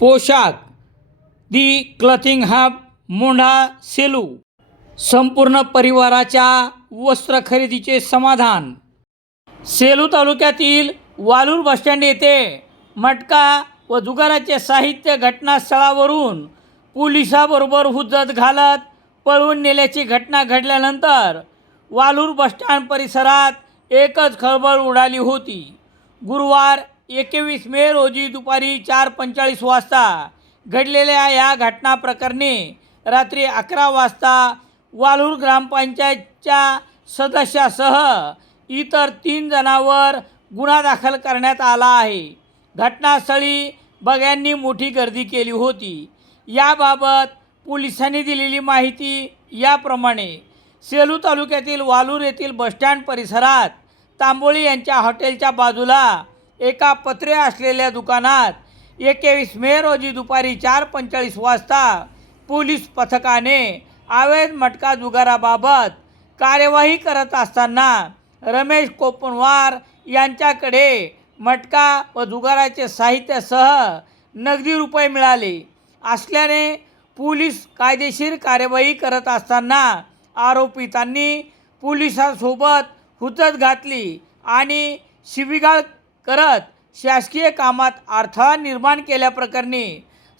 पोशाख. The clothing hub Mondha Selu. संपूर्ण परिवाराच्या वस्त्र खरेदीचे समाधान. सेलू तालुक्यातील वालूर बसस्टँड येथे मटका व जुगाराचे साहित्य घटनास्थळावरून पोलिसाबरोबर हुज्जत घालत पळवून नेल्याची घटना घडल्यानंतर वालूर बसस्टँड परिसरात एकच खळबळ उडाली होती. गुरुवार एकवीस मे रोजी दुपारी चार पंचेचाळीस वाजता घडलेल्या या घटनाप्रकरणी रात्री अकरा वाजता वालूर ग्रामपंचायतच्या सदस्यासह इतर तीन जणांवर गुन्हा दाखल करण्यात आला आहे. घटनास्थळी बघ्यांनी मोठी गर्दी केली होती. याबाबत पोलिसांनी दिलेली माहिती याप्रमाणे सेलू तालुक्यातील वालूर येथील बसस्टँड परिसरात तांबोळी यांच्या हॉटेलच्या बाजूला एका पत्रे असलेल्या दुकानात एकवीस मे रोजी दुपारी चार पंचेचाळीस वाजता पोलीस पथकाने अवैध मटका जुगाराबाबत कार्यवाही करत असताना रमेश कोपनवार यांच्याकडे मटका व जुगाराचे साहित्यासह नगदी रुपये मिळाले. असल्याने पोलीस कायदेशीर कार्यवाही करत असताना आरोपितांनी पोलिसांसोबत हुतच घातली आणि शिबिगाळ करत शासकीय कामात अडथळा निर्माण केल्याप्रकरणी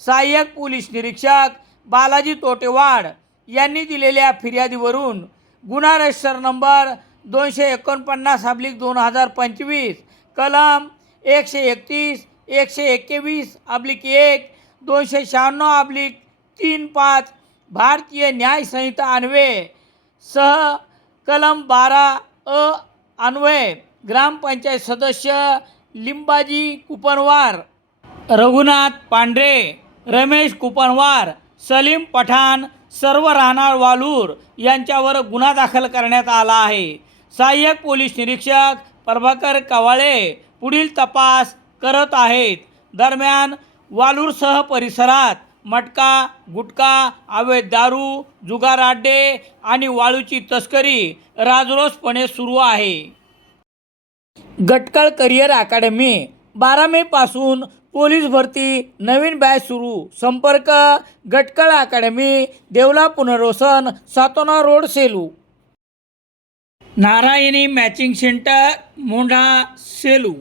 सहाय्यक पोलीस निरीक्षक बालाजी तोटेवाड यांनी दिलेल्या फिर्यादीवरून गुन्हा रजिस्टर नंबर दोनशे एकोणपन्नास अब्लिक दोन हजार पंचवीस कलम एकशे एकतीस एकशे एकवीस अब्लिक एक दोनशे शहाण्णव अब्लिक तीन पाच भारतीय न्याय संहिता अन्वये सह कलम बारा अ अन्वये ग्रामपंचायत सदस्य लिंबाजी कुपनवार रघुनाथ पांढरे रमेश कुपनवार सलीम पठाण सर्व राहणार वालूर यांच्यावर गुन्हा दाखल करण्यात आला आहे. सहाय्यक पोलीस निरीक्षक प्रभाकर कवाळे पुढील तपास करत आहेत. दरम्यान वालूरसह परिसरात मटका गुटखा अवैध दारू जुगार अड्डे आणि वाळूची तस्करी राजरोसपणे सुरू आहे. Gatkal career academy. बारा मेपासून पोलीस भरती. नवीन बॅच सुरू. संपर्क. गटकळ अकॅडमी देवला पुनर्वसन Satona road Selu. Narayani matching centre Mondha Selu.